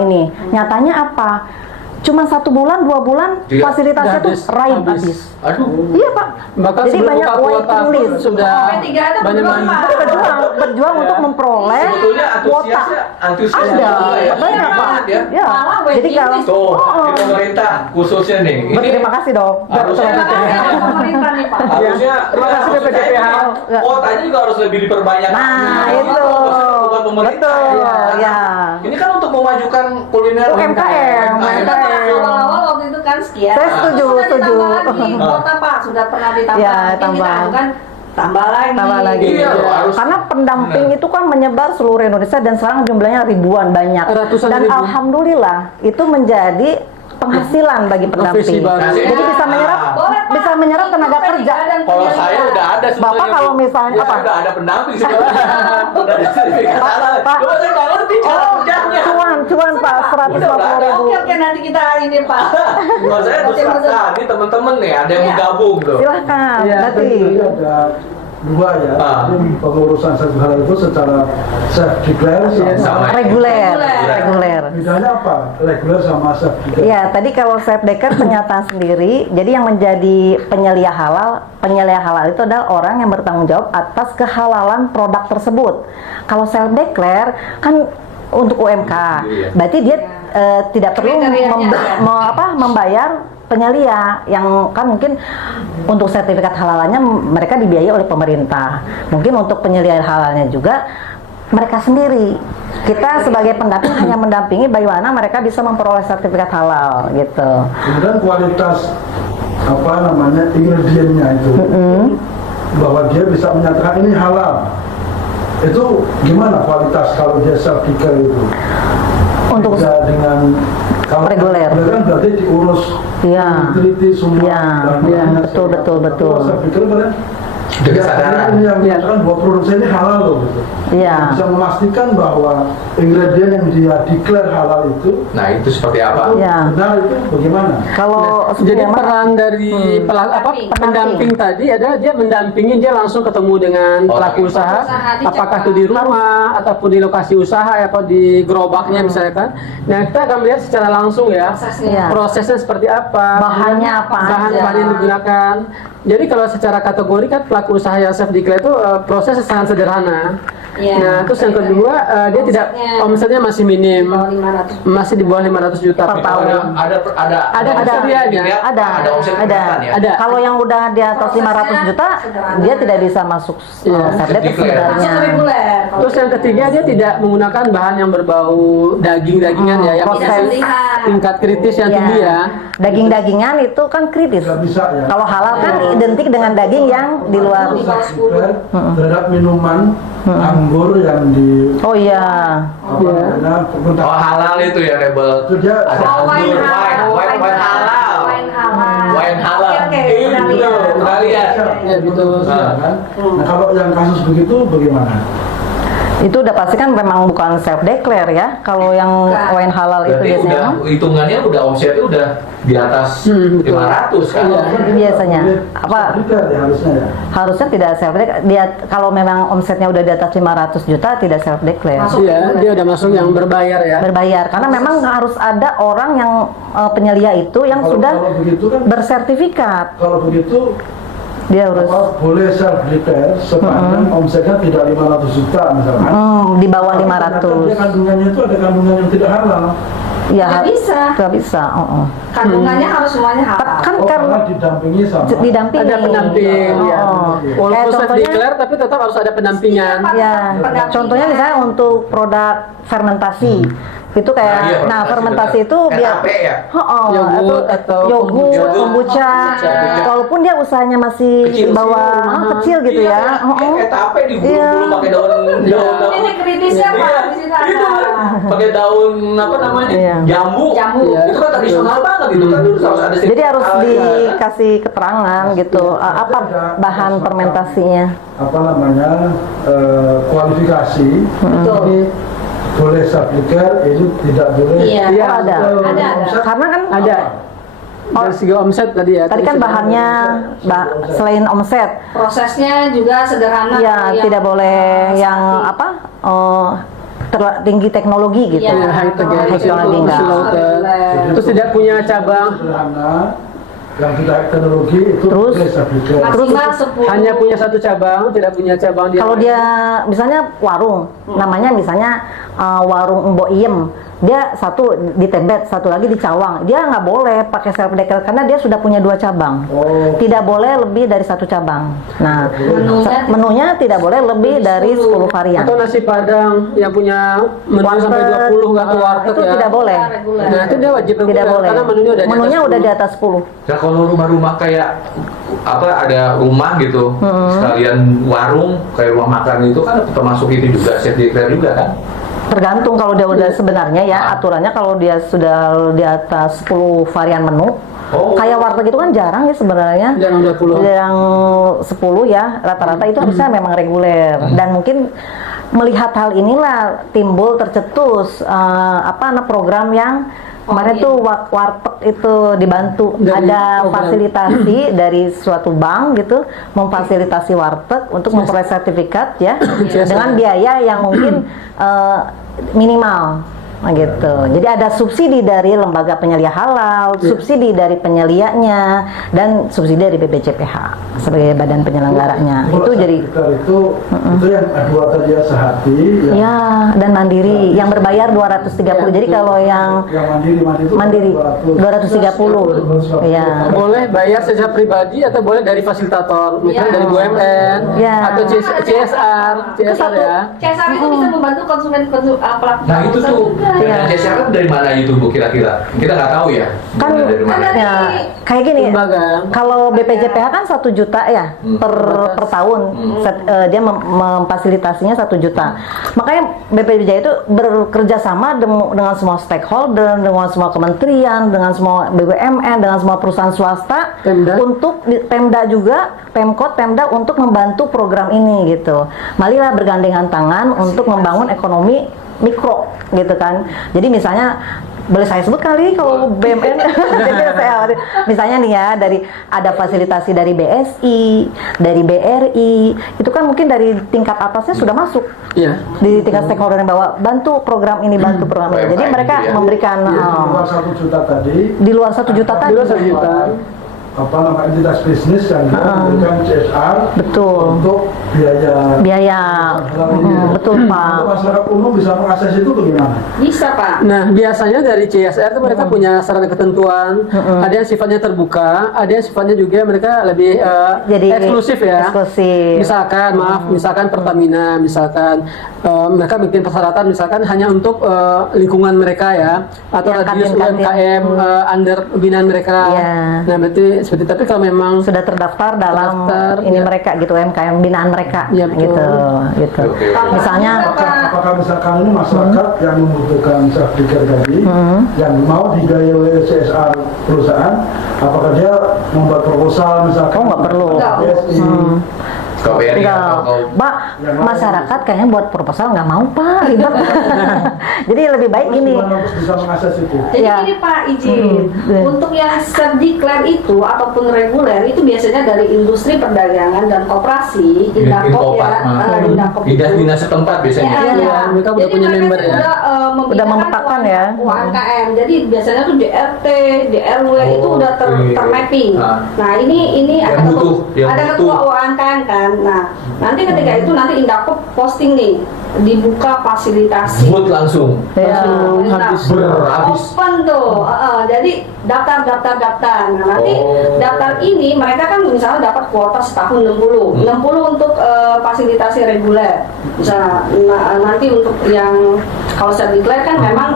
ini. Nyatanya apa? Cuma 1 bulan, 2 bulan fasilitasnya tuh raib habis. Aduh. Iya Pak. Bahkan Jadi sebelum banyak buka kuota waiting pun list. sudah banyak berjuang untuk memperoleh sebetulnya kuota. antusiasnya Ada, banyak Pak. ya. Ya. Jadi kalau Tuh, di pemerintah khususnya nih. berterima kasih dong. Harusnya pemerintah nih Pak. harusnya Terima kasih BPKPH. kuotanya juga harus lebih diperbanyak. Nah, itu. Bukan pemerintah. Betul, ya. Ini kan untuk memajukan kuliner UMKM. Awal-awal waktu itu kan sekian. Saya setuju, Sudah setuju. ditambah lagi kota Pak, sudah pernah ditambah. Ya, Mungkin tambah. kita ajukan tambah lagi. Iya, harus. Karena pendamping itu kan menyebar seluruh Indonesia dan sekarang jumlahnya ribuan banyak. Ratusan Dan ribu. alhamdulillah itu menjadi penghasilan bagi pendamping. Profesi baru. Jadi bisa menyerap tenaga kerja. Kalau saya udah ada sebenarnya. Bapak kalau misalnya Ya, apa? udah ada pendamping sebenarnya. Udah ada sertifikat halal. Pak. Cuma saya nggak ngerti cara kerjanya. Cuan Pak, 150.000. Oke, nanti kita ini Pak. Kalau saya terus terang, ini teman-teman nih ada yang bergabung tuh. Silahkan, Iya, nanti. Jadi ada dua ya, jadi pengurusan satu hal itu secara self declare Sama. Reguler. bedanya apa? Reguler sama self declare. Ya, tadi kalau self declare penyataan sendiri, jadi yang menjadi penyelia halal itu adalah orang yang bertanggung jawab atas kehalalan produk tersebut. Kalau self declare kan untuk UMK, berarti dia tidak perlu membayar penyelia yang kan mungkin untuk sertifikat halalannya mereka dibiayai oleh pemerintah. Mungkin untuk penyelia halalnya juga mereka sendiri. Kita sebagai pendamping hanya mendampingi bagaimana mereka bisa memperoleh sertifikat halal gitu. Kemudian kualitas apa namanya ingredientnya itu, bahwa dia bisa menyatakan ini halal. Itu gimana kualitas kalau dia self declare itu? Untuk beda dengan kalau reguler. Kan berarti diurus, Iya. diteliti semua. Iya, iya, betul. Kalau self declare kan Itu kesadaran. ini yang menyatakan bahwa produk saya ini halal loh gitu. Iya. Bisa memastikan bahwa ingredient yang dia declare halal itu Nah, itu seperti apa? Iya. benar, itu bagaimana? Kalau Jadi memang- peran dari pendamping tadi adalah dia mendampingi, dia langsung ketemu dengan pelaku usaha, apakah itu di rumah ataupun di lokasi usaha atau di gerobaknya misalkan. Nah, kita akan melihat secara langsung ya Iya. prosesnya seperti apa, Bahannya apa bahan aja. yang digunakan. Jadi kalau secara kategori kan pelaku usaha yang self declare itu prosesnya sangat sederhana. Iya. Nah, terus yang kedua dia tidak omsetnya masih minim, masih di bawah 500 juta per tahun. Ada persediaannya. Ada omset kelihatan ya. Ada. Kalau yang udah di atas 500 juta, dia tidak bisa masuk self declare sebenarnya. reguler. Terus yang ketiga dia tidak menggunakan bahan yang berbau daging-dagingan ya, yang proses. tingkat kritis yang tinggi ya. Daging-dagingan itu kan kritis. Nggak bisa ya. Kalau halal kan identik dengan daging yang di luar. Terhadap minuman anggur yang di Oh iya. apa namanya pemerintah. Oh, halal itu ya, label. Itu dia Ada anggur, wine halal. Wine halal. Oke, Itu, pernah lihat. Ya betul. kan? Nah, kalau yang kasus begitu bagaimana? Itu udah pasti kan memang bukan self declare ya. Kalau yang wine halal itu Berarti biasanya udah hitungannya udah omsetnya udah di atas 500 kan? biasanya apa Declare ya harusnya ya. harusnya tidak self declare. Dia kalau memang omsetnya udah di atas 500 juta tidak self declare. Iya, dia udah masuk yang berbayar ya. Berbayar karena memang harus ada orang yang penyelia itu yang Kalau sudah begitu kan, bersertifikat. kalau begitu Dia harus boleh self declare sepanjang omsetnya tidak 500 juta misalkan. di bawah Tapi ternyata dia 500. kandungannya itu ada kandungan yang tidak halal. Ya, Nggak bisa. Nggak bisa. Kandungannya harus semuanya halal. Kan Karena didampingi sama didampingi. Ada pendamping ya. Walaupun self contohnya- declare tapi tetap harus ada pendampingan. Ya, Pendampingan. contohnya misalnya untuk produk fermentasi. Itu kayak, Nah, iya, fermentasi benar. itu biar, SAP ya? Yogurt atau yogurt, kombucha, walaupun dia usahanya masih Kecil di bawah sih, kecil gitu ya. Tape dibulu-bulu Iya. pakai daun Ini kritisnya Pak, di situ Itu ada. pakai daun apa namanya? Iya. Jambu. Jambu. Itu kan tradisional banget itu kan harus ada Jadi harus sertifikat. dikasih keterangan gitu, apa bahan fermentasinya. apa namanya kualifikasi. Betul. Boleh self declare, ini tidak boleh. Iya. Iya, Oh, ada. Ada. Karena kan Ada. Dari segi omset tadi ya. tadi kan bahannya selain omset, Prosesnya juga sederhana. ya Yang tidak boleh yang sakti. apa tinggi teknologi gitu. Iya. high tech ya, High technology enggak. Terus tidak punya cabang, sederhana yang sudah teknologi itu Terus? Maksimal 10. hanya punya satu cabang, tidak punya cabang Kalau dia misalnya warung, namanya misalnya warung Mbok Iem, dia satu di Tebet, satu lagi di Cawang, dia nggak boleh pakai self declare karena dia sudah punya 2 cabang. Oh. Tidak boleh lebih dari 1 cabang. Nah, Menunya menunya tidak boleh lebih dari 10 varian. atau nasi padang yang punya menu sampai 20 nggak ke warteg itu ya. tidak boleh. Reguler. Nah itu dia wajib Tidak reguler, boleh. karena menunya udah di atas 10. Nah kalau rumah-rumah kayak apa ada rumah gitu sekalian warung kayak rumah makan itu kan termasuk itu juga set declare juga kan? Tergantung kalau dia udah sebenarnya ya aturannya kalau dia sudah di atas 10 varian menu. Oh. Kayak warteg itu kan jarang ya sebenarnya. Jarang 20. Jarang 10 ya, rata-rata itu harusnya memang reguler. Dan mungkin melihat hal inilah timbul tercetus program yang kemarin tuh warteg itu dibantu Dari ada program. fasilitasi dari suatu bank gitu memfasilitasi warteg untuk memperoleh sertifikat ya dengan biaya yang mungkin minimal. Nah, gitu. Jadi ada subsidi dari lembaga penyelia halal, subsidi dari penyelianya, dan subsidi dari BPJPH sebagai badan penyelenggaranya. Itu jadi itu yang dua tadi ya, sehati ya dan mandiri yang berbayar 230. Jadi kalau yang mandiri itu mandiri 230. Ya. boleh bayar secara pribadi atau boleh dari fasilitator, misalnya Ya. dari BUMN Ya. atau CSR ya. CSR itu bisa membantu konsumen pelaku Nah itu usaha tuh juga. dana CSR kan dari mana itu Bu kira-kira? Kita nggak tahu ya. Kan Dari mana? ya, kayak gini. Lembaga. Kalau BPJPH kan 1 juta ya per tahun. Dia memfasilitasinya 1 juta. Makanya BPJPH itu bekerja sama dengan semua stakeholder, dengan semua kementerian, dengan semua BUMN, dengan semua perusahaan swasta Pemda. untuk Pemda juga, Pemkot, Pemda untuk membantu program ini gitu. Marilah bergandengan tangan untuk membangun ekonomi mikro gitu kan. Jadi misalnya boleh saya sebut kali kalau BUMN misalnya nih ya dari ada fasilitasi dari BSI, dari BRI, itu kan mungkin dari tingkat atasnya sudah masuk. Iya. Di tingkat stakeholder yang bawa bantu program ini, bantu program ini. Jadi UMKM mereka gitu ya. memberikan di luar 1 juta tadi di luar 1 juta tadi. Di luar 1 juta. entitas bisnis yang memberikan CSR Betul. untuk biaya Biaya. Betul Pak. Untuk masyarakat umum bisa mengakses itu bagaimana? Bisa Pak. Nah, biasanya dari CSR itu mereka punya saran ketentuan, ada yang sifatnya terbuka, ada yang sifatnya juga mereka lebih Jadi eksklusif ya. eksklusif. Misalkan Pertamina, misalkan mereka bikin persyaratan misalkan hanya untuk lingkungan mereka ya, atau Ya, radius kantin-kantin. UMKM under binaan mereka. Iya. Nah, berarti seperti tapi kalau memang Sudah terdaftar dalam Terdaftar, ini ya. mereka gitu UMKM binaan mereka Ya, betul. gitu. Oke. Misalnya Apakah misalkan ini masyarakat yang membutuhkan sertifikat tadi yang mau dibiayai oleh CSR perusahaan, apakah dia membuat proposal misalkan? Oh, nggak perlu. BSI, KBRI enggak, atau Pak, masyarakat kayaknya buat proposal nggak mau Pak, ribet. Jadi lebih baik terus gini. gimana untuk bisa mengakses itu? Jadi Ya. ini Pak izin, untuk yang self-declare itu ataupun reguler itu biasanya dari industri perdagangan dan koperasi, Indakop ya, Indakop itu. dinas setempat biasanya. Ya, Iya, mereka udah jadi punya mereka member tuh ya. udah memetakan ya. UMKM. Jadi biasanya tuh DRT, DRW itu udah oke. termapping. Nah. Ini Yang butuh, yang ada butuh. ketua UMKM kan. Nah, nanti ketika itu nanti Indakop posting nih dibuka fasilitasi. Buat langsung. Ya. habis. Habis. Open tuh, jadi daftar. Nah nanti daftar ini mereka kan misalnya dapat kuota setahun 60 untuk fasilitasi reguler. Misalnya nanti untuk yang kalau saya declare kan memang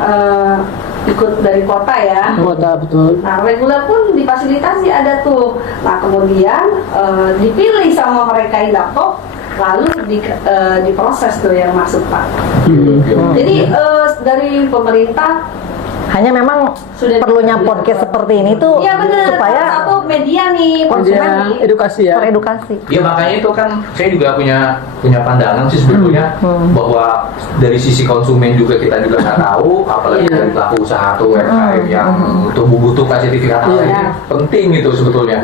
ikut dari kota ya. Kuota betul. Nah reguler pun difasilitasi ada tuh. Nah kemudian dipilih sama mereka Indakop, lalu diproses tuh yang masuk Pak. Jadi dari pemerintah Hanya memang Sudah perlunya podcast seperti ini tuh Iya benar. supaya Satu media nih, konsumen Media nih. edukasi ya. teredukasi. Ya makanya itu kan saya juga punya pandangan sih sebetulnya bahwa dari sisi konsumen juga kita juga nggak tahu, apalagi Iya. dari pelaku usaha atau UMKM yang butuh sertifikat halal Iya. ini penting itu sebetulnya.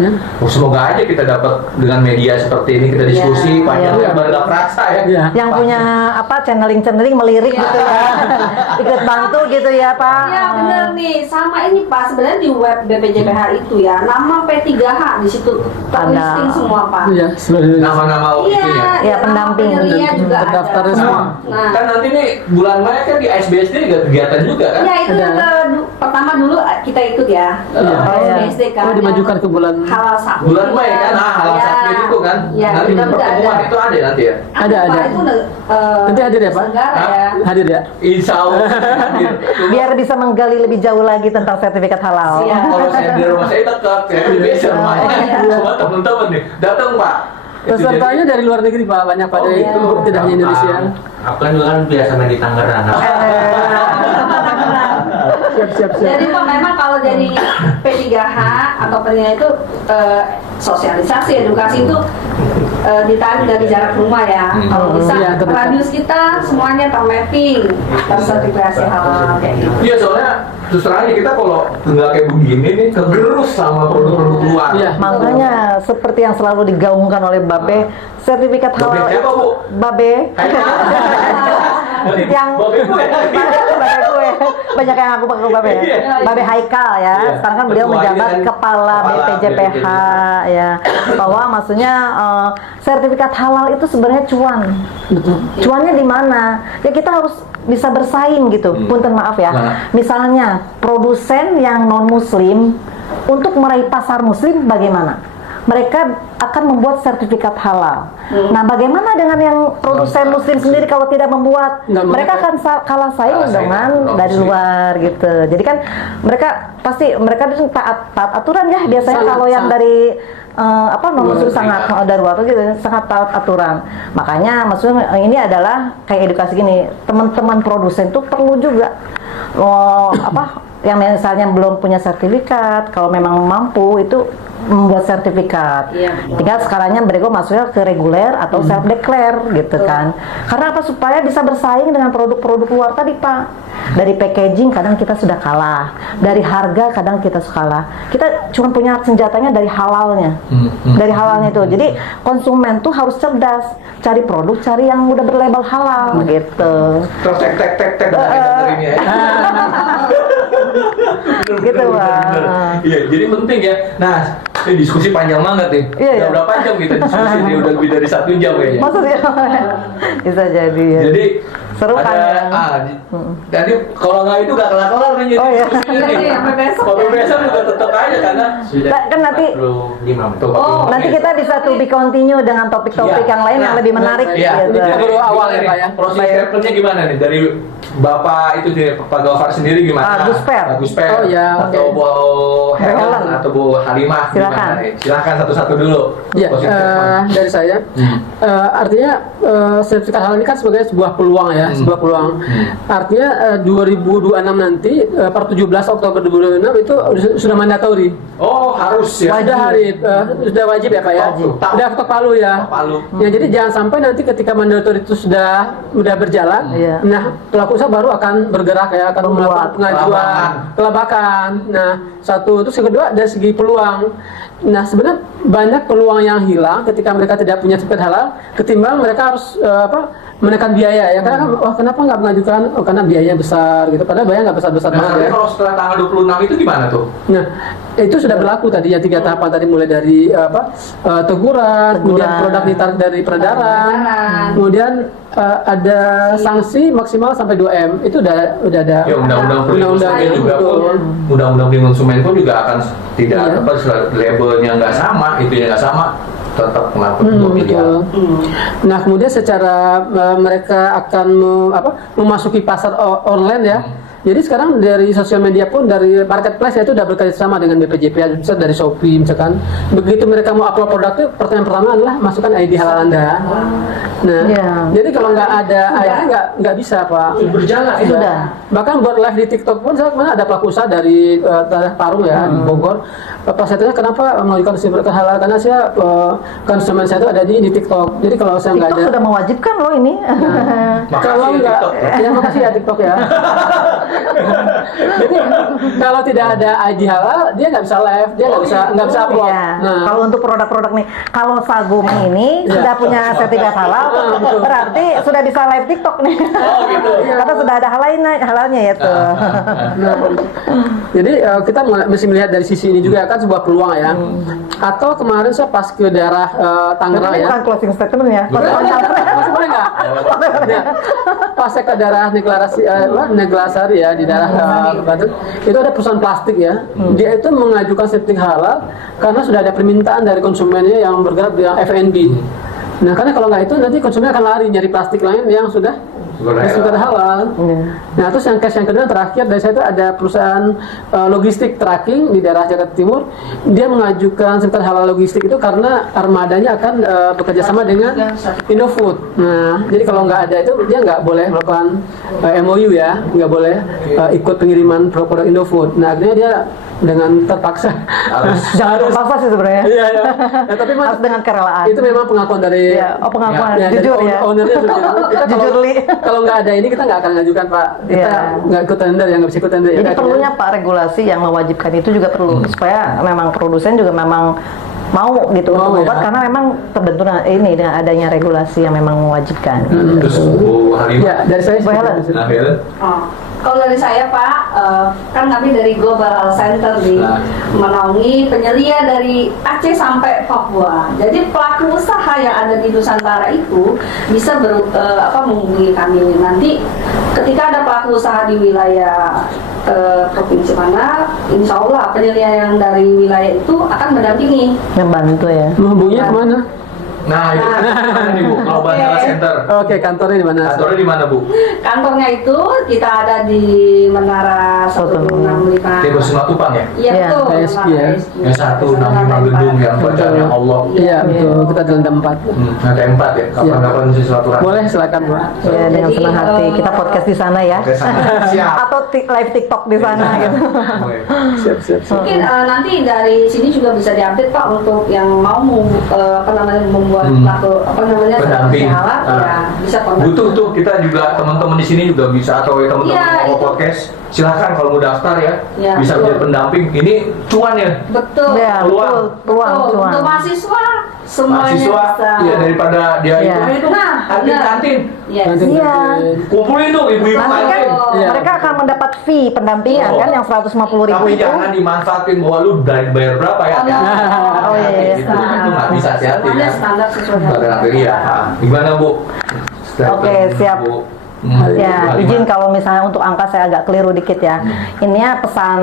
Semoga aja kita dapat dengan media seperti ini kita diskusi panjang Iya. lebar nggak kerasa ya. Iya. Yang punya apa channeling melirik gitu ya, ikut bantu gitu ya Pak. Iya benar nih, sama ini Pak, sebenarnya di web BPJPH itu ya, nama P3H di situ terlisting semua Pak. Iya, sebenarnya. Nama-nama itunya. Iya, nama pendamping. penyelia juga ada. Pendaftarnya semua. Nah, Kan nanti nih bulan Mei kan di ASBSD juga kegiatan juga kan? ya itu yang pertama dulu kita ikut ya. Iya. BSD kan. Oh, dimajukan ke bulan halal sakti. Bulan Mei kan, halal Ya. sakti itu kan. Ya, Nanti kan itu udah pertemuan ada. itu ada nanti ya. Ada. Pak, itu Nanti hadir ya, Pak? Negara Hah? ya. Hadir ya. Insya Allah. Biar bisa menggali lebih jauh lagi tentang sertifikat halal. Siap. Kalau saya di rumah saya dekat, saya di biasa rumahnya. iya. Semua teman-teman nih datang Pak. Itu Pesertanya dari luar negeri Pak, banyak Pak, dari itu. tidak hanya Indonesia. Aku kan juga kan biasa main di Tangerang. Siap. Jadi Pak, memang kalau jadi P3H atau penilaian itu sosialisasi, edukasi itu ditarik dari jarak rumah ya. Kalau bisa Iya, terdekat. radius kita semuanya termapping, tersertifikasi halal kayak gitu. Iya soalnya terus terang aja kita kalau nggak kayak begini nih kegerus sama produk-produk luar. Iya. Makanya seperti yang selalu digaungkan oleh Babe, sertifikat Babe halal siapa, Bu? Babe. yang Babe gue. Babe gue. Banyak yang aku pakai Babe ya. Iya. Babe Haikal ya. Iya. Sekarang kan beliau Ketuanya menjabat kan kepala kepala BPJPH ya. Bahwa maksudnya sertifikat halal itu sebenarnya cuan. Betul. Cuannya di mana? Ya kita harus bisa bersaing gitu. Punten maaf ya. Nah. Misalnya produsen yang non muslim untuk meraih pasar muslim bagaimana? Mereka akan membuat sertifikat halal. Nah, bagaimana dengan yang produsen muslim sendiri kalau tidak membuat? Nggak, Mereka akan kalah saing Kalah saing dengan dengan dari muslim. luar gitu. Jadi kan mereka itu taat aturan ya biasanya Sangat, kalau yang sangat. dari non muslim Luar sangat negeri. dari luar gitu sangat taat aturan. Makanya maksudnya ini adalah kayak edukasi gini, teman-teman produsen tuh perlu juga yang misalnya belum punya sertifikat, kalau memang mampu itu membuat sertifikat. Iya. Tinggal sekarangnya mereka masuknya ke reguler atau self declare gitu kan. Karena apa? Supaya bisa bersaing dengan produk-produk luar tadi Pak. Dari packaging kadang kita sudah kalah, dari harga kadang kita sudah kalah. Kita cuma punya senjatanya dari halalnya, dari halalnya itu. Jadi konsumen tuh harus cerdas, cari produk, cari yang udah berlabel halal gitu. Terus tek ini ya. Gitu, Pak. Iya, jadi penting ya. Nah, ini diskusi panjang banget nih. Iya, Udah iya. berapa jam kita diskusi nih? Udah lebih dari 1 jam kayaknya. Maksudnya bisa jadi ya. Jadi Seru kan ya? jadi kalau nggak itu nggak kelar-kelar nih Oh, iya. diskusinya nih. Iya, sampai besok. Sampai besok juga tetap aja karena Sudah Kan nanti 45 menit. Tuh, Oh, nanti kita bisa to be continue dengan topik-topik Iya. yang lain yang Nah, lebih menarik Iya, gitu. Ini baru awal ya, Pak, ya. Proses stepnya gimana nih dari Bapak itu Pak Gofar sendiri gimana? Gusper. Pak Gusper. Oh, iya, Atau Bu Helen Helen. atau Bu Halimah Silakan. gimana nih? Silakan satu-satu dulu. Ya, Proses stepnya. dari saya, artinya sertifikat halal ini kan sebagai sebuah peluang ya, sebuah peluang. Artinya 2026 nanti, per 17 Oktober 2026 itu sudah mandatori. Oh, harus ya. Sudah wajib ya Pak ya? Wajib. Sudah ketok palu ya. Ketok palu. Ya jadi jangan sampai nanti ketika mandatori itu sudah berjalan, Iya. nah pelaku usaha baru akan bergerak ya, akan melakukan pengajuan kelabakan. Nah satu, terus yang kedua dari segi peluang. Nah sebenarnya banyak peluang yang hilang ketika mereka tidak punya sertifikat halal, ketimbang mereka harus menekan biaya ya. Karena wah kenapa nggak mengajukan? Oh karena biayanya besar gitu. Padahal biayanya nggak besar-besar Nah, banget sebenarnya ya. kalau setelah tanggal 26 itu gimana tuh? Nah, itu sudah berlaku tadi ya 3 tahapan tadi, mulai dari teguran, kemudian produk ditarik dari peredaran, kemudian ada sanksi maksimal sampai 2M. Itu udah ada. Ya undang-undang Undang-undang konsumen juga betul. pun, undang-undang di konsumen pun juga akan tidak Iya. labelnya nggak sama, itunya nggak sama, tetap kena 2 miliar. Betul. Nah, kemudian secara mereka akan memasuki pasar online ya. Jadi sekarang dari sosial media pun, dari marketplace itu udah bekerjasama dengan BPJP, misalnya dari Shopee misalkan. Begitu mereka mau upload produk itu, pertanyaan pertama adalah masukkan ID halal Anda. Nah, jadi kalau nggak ada ID nggak bisa Pak. Berjalan ya. Sudah. Bahkan buat live di TikTok pun, saya kemarin ada pelaku usaha dari daerah Parung ya, di Bogor. Pas saya tanya kenapa mengajukan sertifikat halal, karena saya konsumen saya itu ada di TikTok. Jadi kalau saya nggak TikTok ada, sudah mewajibkan loh ini. kalau Makasih ya, nggak, TikTok. ya makasih ya TikTok ya. Jadi kalau tidak ada ID halal, dia nggak bisa live, dia nggak bisa upload. Iya. Nah, Kalau untuk produk-produk nih, kalau Sagum ini sudah punya sertifikat halal, berarti sudah bisa live TikTok nih. Oh gitu. Karena sudah ada halalnya ya tuh. nah, jadi kita mesti melihat dari sisi ini juga kan sebuah peluang ya. Atau kemarin saya pas ke daerah Tangerang Ini ya. bukan closing statement ya. Masih boleh nggak? Nah, pas saya ke daerah Neglasari ya di daerah Banten, itu ada perusahaan plastik ya. Dia itu mengajukan sertifikat halal karena sudah ada permintaan dari konsumennya yang bergerak di F&B. Nah, karena kalau nggak itu nanti konsumen akan lari nyari plastik lain yang sudah sertifikat halal. Nah, terus yang case yang kedua terakhir dari saya itu ada perusahaan logistik tracking di daerah Jakarta Timur. Dia mengajukan sertifikat halal logistik itu karena armadanya akan bekerja sama dengan Indofood. Nah, jadi kalau nggak ada itu dia nggak boleh melakukan MOU ya, nggak boleh ikut pengiriman produk Indofood. Nah, akhirnya dia dengan terpaksa Jangan terpaksa sih sebenarnya. Iya, iya. Nah, tapi memang Harus dengan kerelaan. itu memang pengakuan dari Iya, pengakuan dari jujur ya. ownernya jujur. Kita Jujur, Li. kalau nggak ada ini kita nggak akan ngajukan Pak. Kita Iya. nggak ikut tender, yang nggak bisa ikut tender. Jadi ya, perlunya Pak regulasi yang mewajibkan itu juga perlu supaya memang produsen juga memang mau gitu Mau, untuk membuat ya. karena memang terbentuk ini dengan adanya regulasi yang memang mewajibkan. Terus Bu Halimah. Ya, dari saya Bu Helen. Nah, Helen. Oh, kalau dari saya Pak, kan kami dari Global Health Center menaungi penyelia dari Aceh sampai Papua. Jadi pelaku usaha yang ada di Nusantara itu bisa menghubungi kami. Nanti ketika ada pelaku usaha di wilayah provinsi mana, insya Allah penyelia yang dari wilayah itu akan mendampingi. Membantu ya. menghubunginya kemana? Nah, itu mana nih Bu? Global Health Center. Oke, kantornya di mana? Kantornya di mana Bu? Kantornya itu kita ada di Menara 165. Tiba Simatupang ya? Iya Ya, betul. PSQ ya. Yang 165 gedung yang bacaannya Allah. Iya, betul. Kita di lantai 4. Nah, ada 4 ya? Kapan-kapan si silaturahmi. Boleh, silakan Pak. Ya, dengan Jadi, senang hati kita podcast di sana ya. Oke, sana. Siap. Atau live TikTok di sana gitu. Oke. Siap. Mungkin nanti dari sini juga bisa diupdate Pak untuk yang mau membuat Pendamping. halal ya bisa kontak. Butuh tuh kita juga teman-teman di sini juga bisa atau teman-teman Iya, mau itu. podcast silahkan kalau mau daftar ya, Iya, bisa betul. menjadi pendamping. Ini cuan ya. Betul. Ya, Peluang. betul, peluang, Betul. cuan. Untuk mahasiswa semuanya Mahasiswa bisa. ya daripada dia Iya. itu itu Nah, kantin. Yes. Iya. Kumpulin tuh ibu-ibu Nanti kan kantin. Iya. mereka akan mendapat fee pendampingan kan yang 150.000 Tapi itu. jangan dimanfaatin bahwa lu bayar berapa ya. Oh, iya, iya. Itu nggak bisa hati-hati Semuanya ya. standar sesuai Standar iya. Gimana Bu? Oke, siap. Bu. Ya, Bu izin Halimah. kalau misalnya untuk angka saya agak keliru dikit ya. Ini ya pesan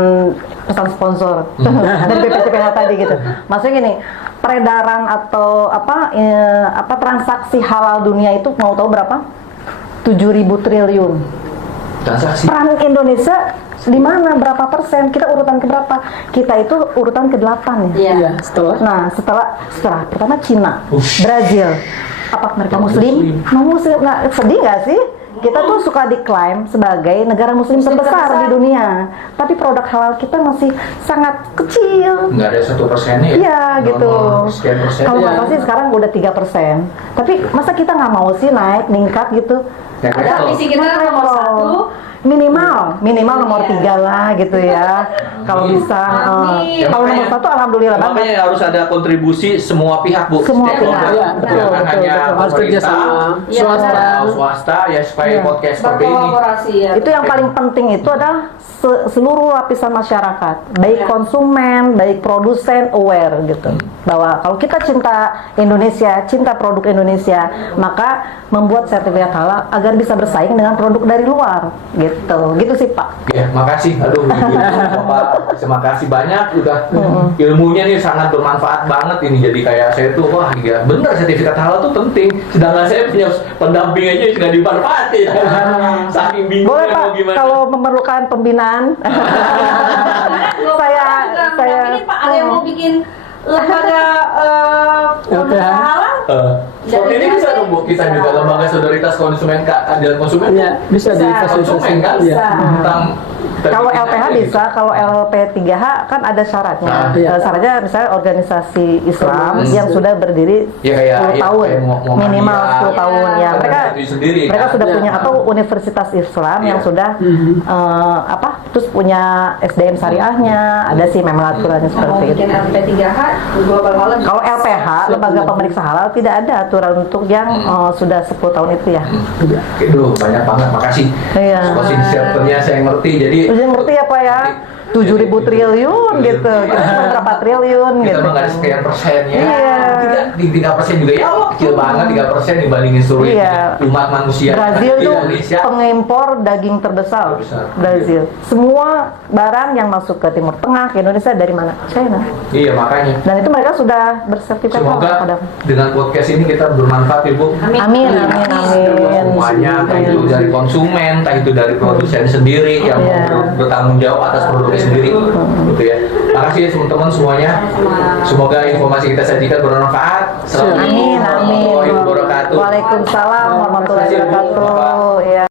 sponsor dari BPJPH tadi gitu. Maksudnya gini, peredaran atau apa transaksi halal dunia itu mau tahu berapa? 7.000 triliun. Transaksi. Peran Indonesia di mana? Berapa persen? Kita urutan ke berapa? Kita itu urutan ke-8 ya. Iya, setelah Nah, setelah pertama Cina, Ush. Brazil. Apa mereka Muslim? Muslim. Nah, sedih nggak sih? Kita tuh suka diklaim sebagai negara Muslim terbesar di dunia, tapi produk halal kita masih sangat kecil. Nggak ada 1%-nya ya? Iya gitu. Sekian persen. Kalau ya. nggak salah sih sekarang udah 3%. Tapi masa kita nggak mau sih naik, meningkat gitu? Ya, Ada kayak visi kita nomor 1. Minimal nomor Iya. 3 lah gitu ya. Kalau bisa. Amin. Kalau nomor Makanya- 1 alhamdulillah banget. Makanya harus ada kontribusi semua pihak Bu. Semua Stakeholder. pihak. Jangan Betul, hanya betul. harus kerja sama Iya, swasta. atau swasta ya supaya Iya. podcast seperti ini. Berkolaborasi ya. Itu yang paling penting itu adalah seluruh lapisan masyarakat, baik Ya. konsumen, baik produsen aware gitu. bahwa kalau kita cinta Indonesia, cinta produk Indonesia, maka membuat sertifikat halal agar bisa bersaing dengan produk dari luar, gitu sih Pak. Ya, makasih. Aduh, Bapak, terima kasih banyak udah ilmunya nih sangat bermanfaat banget ini. Jadi kayak saya tuh wah ya bener sertifikat halal tuh penting. Sedangkan saya punya pendamping aja nggak dimanfaatin. Saking bingungnya Boleh Pak, mau gimana. kalau memerlukan pembinaan, saya ini Pak, ada yang mau bikin lembaga produk halal? Seperti ini bisa dong Bu, kita juga lembaga solidaritas konsumen keadilan konsumen. Ya, bisa Bisa. difasilitasi. Konsumen kan? Iya. Tentang kalau LPH bisa, kalau LP3H kan ada syaratnya. Nah, iya. Syaratnya misalnya organisasi Islam Hmm. yang sudah berdiri Ya, kayak 10 tahun, kayak Muhammadiyah, minimal 10 tahun ya. kan Mereka itu sendiri, mereka kan? sudah Ya. punya atau universitas Islam yang Iya. sudah terus punya SDM syariahnya, ada sih memang aturannya Mau seperti itu. bikin LP3H, global halal. Kalau LPH, lembaga pemeriksa halal, tidak ada aturan untuk yang sudah 10 tahun itu ya. Aduh, banyak banget, makasih. Iya. Konsistensinya saya ngerti, jadi Udah ngerti ya Pak ya? 7.000 triliun gitu. Kita cuma berapa triliun kita gitu. mah nggak ada sekian persennya. Iya. 3% juga ya Allah kecil banget 3% dibandingin seluruh Iya. umat manusia Brazil di tuh Indonesia. pengimpor daging terbesar. Terbesar. Brazil. Semua barang yang masuk ke Timur Tengah, ke Indonesia dari mana? China. Iya makanya. Dan itu mereka sudah bersertifikat halal Semoga pada. dengan podcast ini kita bermanfaat ya Bu. Amin, amin, amin. Semuanya, entah itu dari konsumen, entah itu dari produsen sendiri yang Iya. mau bertanggung jawab atas produknya sendiri, gitu ya. Makasih ya teman-teman semuanya. Semoga informasi kita sajikan bermanfaat. Selamat Amin, amin. warahmatullahi wabarakatuh. Waalaikumsalam warahmatullahi wabarakatuh. Ya.